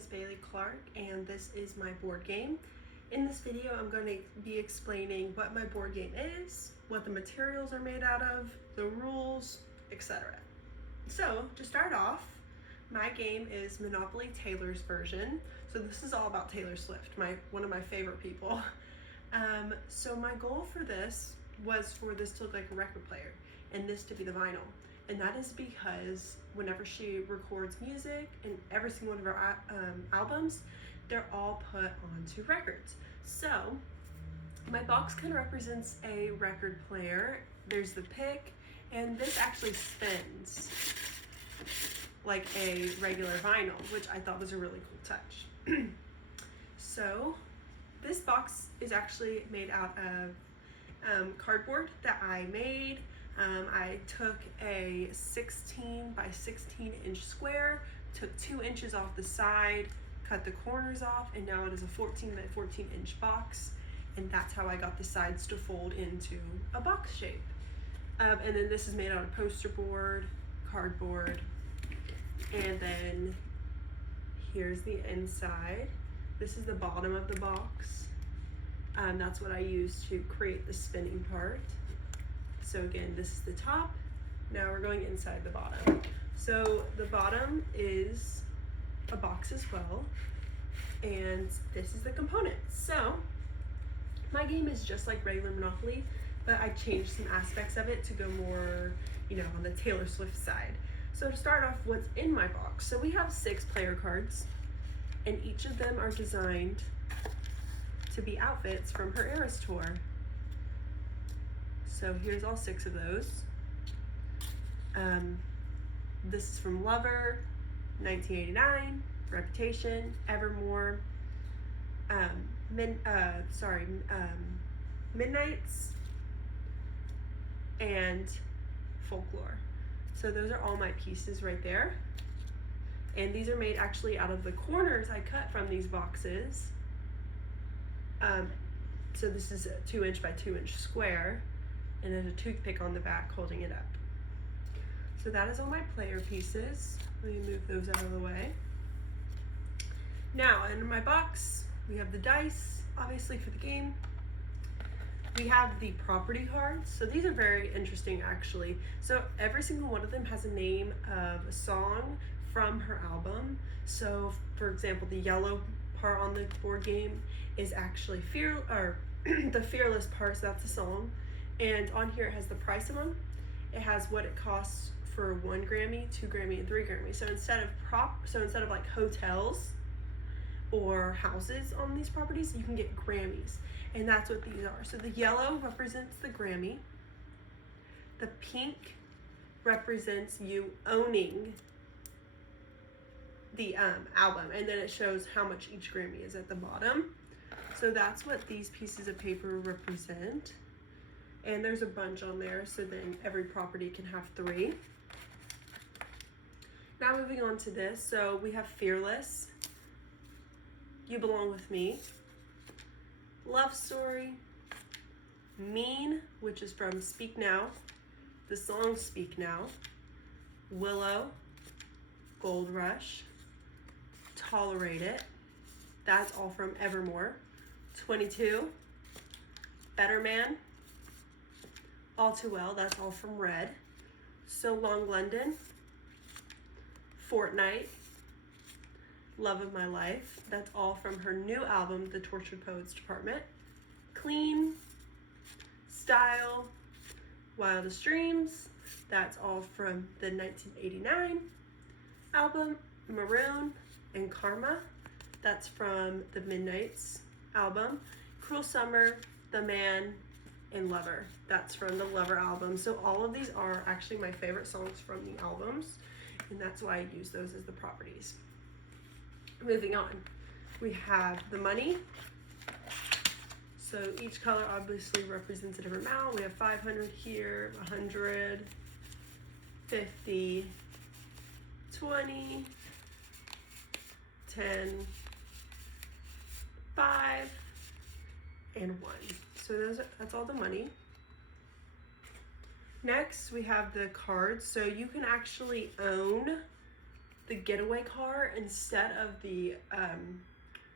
is Bailey Clark and this is my board game. In this video I'm going to be explaining what my board game is, what the materials are made out of, the rules, etc. So to start off, my game is Monopoly Taylor's version. So this is all about Taylor Swift, one of my favorite people. So my goal for this was for this to look like a record player and this to be the vinyl. And that is because whenever she records music and every single one of her albums, they're all put onto records. So my box kind of represents a record player. There's the pick, and this actually spins like a regular vinyl, which I thought was a really cool touch. So this box is actually made out of cardboard that I made. I took a 16 by 16 inch square, took 2 inches off the side, cut the corners off, and now it is a 14 by 14 inch box. And that's how I got the sides to fold into a box shape. And then this is made out of poster board, cardboard, and then here's the inside. This is the bottom of the box. That's what I used to create the spinning part. So again, this is the top. Now we're going inside the bottom. So the bottom is a box as well, and this is the components. So my game is just like regular Monopoly, but I changed some aspects of it to go more, on the Taylor Swift side. So to start off, what's in my box? So we have 6 player cards, and each of them are designed to be outfits from her Eras tour. So here's all 6 of those. This is from Lover, 1989, Reputation, Evermore, Midnights, and Folklore. So those are all my pieces right there. And these are made actually out of the corners I cut from these boxes. So this is a 2 inch by 2 inch square, and there's a toothpick on the back holding it up. So that is all my player pieces. Let me move those out of the way. Now, in my box, we have the dice, obviously for the game. We have the property cards. So these are very interesting, actually. So every single one of them has a name of a song from her album. So, for example, the yellow part on the board game is actually the Fearless part, so that's a song. And on here it has the price of them. It has what it costs for 1 Grammy, 2 Grammy, and 3 Grammy. So instead of like hotels or houses on these properties, you can get Grammys. And that's what these are. So the yellow represents the Grammy. The pink represents you owning the album, and then it shows how much each Grammy is at the bottom. So that's what these pieces of paper represent. And there's a bunch on there, so then every property can have 3. Now moving on to this, so we have Fearless, You Belong With Me, Love Story, Mean, which is from Speak Now, the song Speak Now, Willow, Gold Rush, Tolerate It, that's all from Evermore, 22, Better Man, All Too Well, that's all from Red, So Long London, Fortnight, Love of My Life, that's all from her new album, The Tortured Poets Department, Clean, Style, Wildest Dreams, that's all from the 1989 album, Maroon, and Karma, that's from the Midnights album, Cruel Summer, The Man, and Lover, that's from the Lover album. So all of these are actually my favorite songs from the albums, and that's why I use those as the properties. Moving on, we have the money. So each color obviously represents a different amount. We have 500 here, 100, 50, 20, 10, 5, and 1. So that's all the money. Next, we have the cards. So you can actually own the getaway car instead of the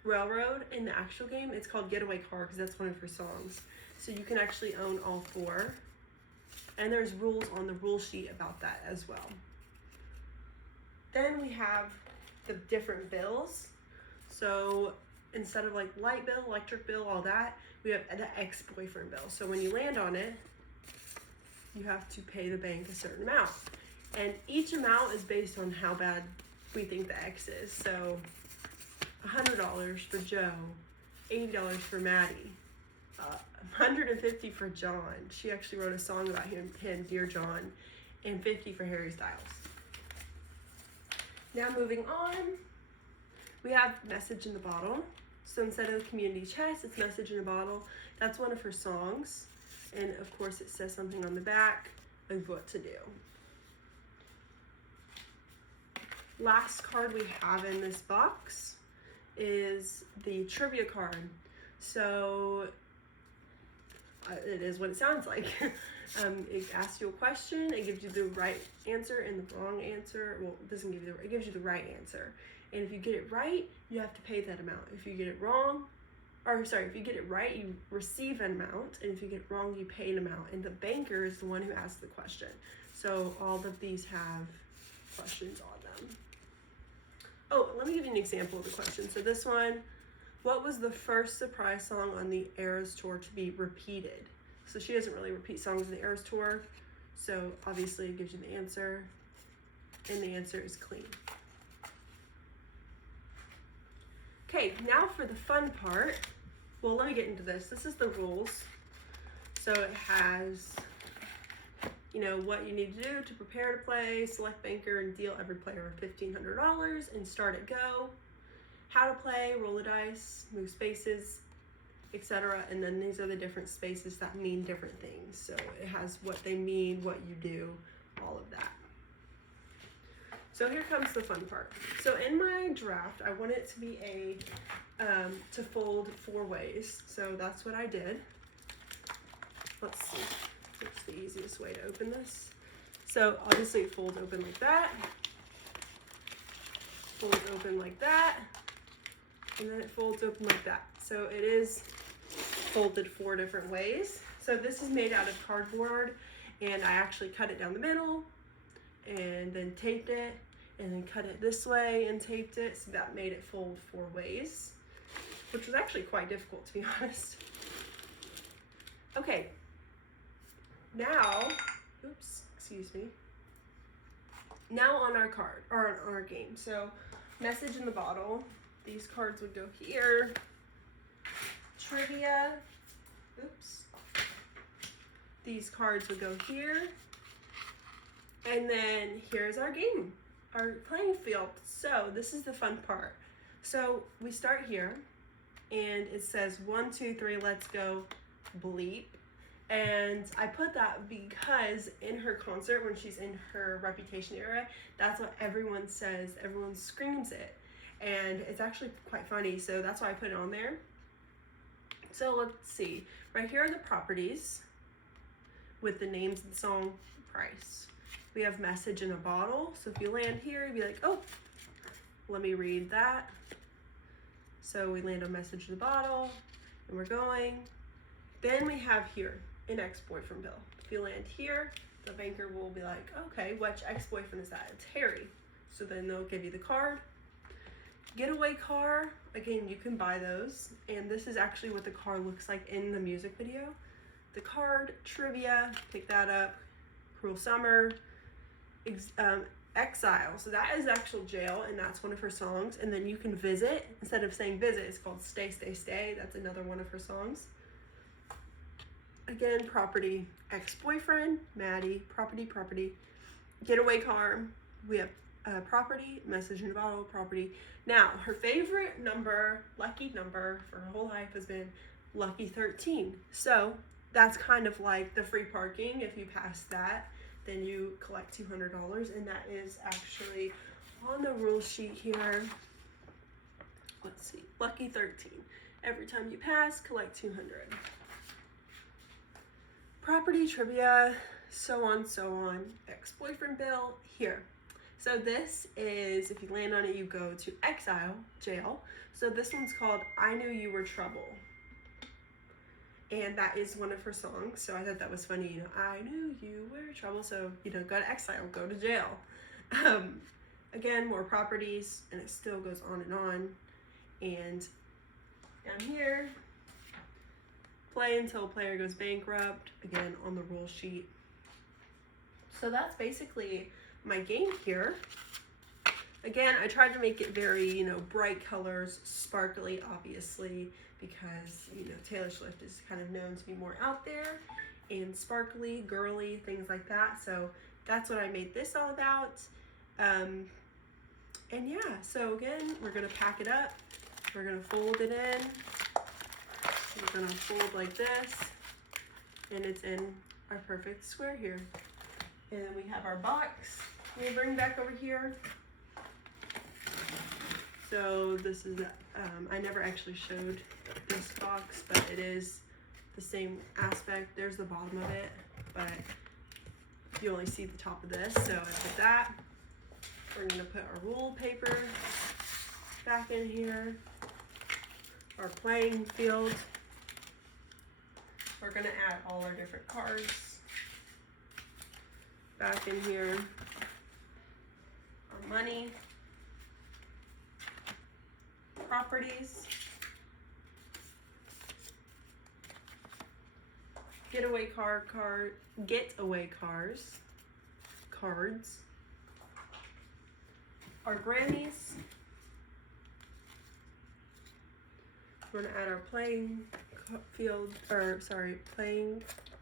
railroad in the actual game. It's called Getaway Car because that's one of her songs. So you can actually own all 4. And there's rules on the rule sheet about that as well. Then we have the different bills. So instead of like light bill, electric bill, all that, we have the ex-boyfriend bill. So when you land on it, you have to pay the bank a certain amount. And each amount is based on how bad we think the ex is. So $100 for Joe, $80 for Maddie, $150 for John. She actually wrote a song about him, Dear John, and $50 for Harry Styles. Now moving on, we have Message in the Bottle. So instead of the community chest, it's Message in a Bottle. That's one of her songs. And of course it says something on the back of what to do. Last card we have in this box is the trivia card. So it is what it sounds like. It asks you a question, it gives you the right answer and the wrong answer. Well, it doesn't give you it gives you the right answer. And if you get it right, you have to pay that amount. If you get it wrong, if you get it right, you receive an amount, and if you get it wrong, you pay an amount. And the banker is the one who asks the question. So all of these have questions on them. Oh, let me give you an example of the question. So this one, what was the first surprise song on the Eras Tour to be repeated? So she doesn't really repeat songs in the Eras Tour, so obviously it gives you the answer, and the answer is Clean. Okay, now for the fun part. Well, let me get into this. This is the rules. So it has, what you need to do to prepare to play, select banker, and deal every player $1,500, and start at go. How to play, roll the dice, move spaces, etc. And then these are the different spaces that mean different things. So it has what they mean, what you do, all of that. So here comes the fun part. So in my draft, I want it to be to fold 4 ways. So that's what I did. Let's see, what's the easiest way to open this? So obviously it folds open like that, folds open like that, and then it folds open like that. So it is folded 4 different ways. So this is made out of cardboard, and I actually cut it down the middle and then taped it, and then cut it this way and taped it, so that made it fold 4 ways, which was actually quite difficult, to be honest. Okay, now, now on our card, or on our game. So Message in the Bottle, these cards would go here. Trivia, these cards would go here. And then here's our game, our playing field. So this is the fun part. So we start here, and it says 1, 2, 3, let's go, bleep. And I put that because in her concert, when she's in her Reputation era, that's what everyone says, everyone screams it. And it's actually quite funny, so that's why I put it on there. So let's see, right here are the properties with the names of the song, price. We have Message in a Bottle, so if you land here, you'd be like, oh, let me read that. So we land on Message in the Bottle, and we're going. Then we have here, an ex-boyfriend bill. If you land here, the banker will be like, okay, which ex-boyfriend is that? It's Harry. So then they'll give you the card. Getaway car, again, you can buy those. And this is actually what the car looks like in the music video. The card, trivia, pick that up. Cruel Summer, Exile. So that is actual jail, and that's one of her songs. And then you can visit. Instead of saying visit, it's called Stay, Stay, Stay. That's another one of her songs. Again, property, ex-boyfriend, Maddie, property, property, getaway car. We have property, Message in a Bottle, property. Now, her favorite number, lucky number for her whole life has been lucky 13. So that's kind of like the free parking. If you pass that, then you collect $200, and that is actually on the rule sheet here. Let's see, lucky 13. Every time you pass, collect 200. Property, trivia, so on, so on. Ex-boyfriend bill, here. So this is, if you land on it, you go to exile, jail. So this one's called I Knew You Were Trouble. And that is one of her songs. So I thought that was funny, you know, I knew you were trouble. So, you know, go to exile, go to jail. Again, more properties, and it still goes on and on. And down here, play until player goes bankrupt, again on the rule sheet. So that's basically my game here. Again, I tried to make it very, you know, bright colors, sparkly, obviously, because, you know, Taylor Swift is kind of known to be more out there and sparkly, girly, things like that. So that's what I made this all about. And yeah, so again, we're gonna pack it up. We're gonna fold it in. We're gonna fold like this, and it's in our perfect square here. And then we have our box. We'll bring back over here. So this is, I never actually showed this box, but it is the same aspect. There's the bottom of it, but you only see the top of this. So I put that. We're gonna put our rule paper back in here. Our playing field. We're gonna add all our different cards back in here. Our money. Properties. Getaway cards. Our Grammys. We're gonna add our playing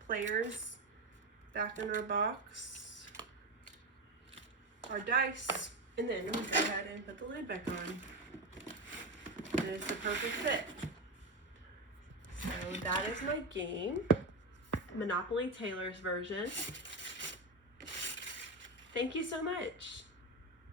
players back in our box. Our dice, and then we go ahead and put the lid back on. And it's the perfect fit. So that is my game, Monopoly Taylor's version. Thank you so much.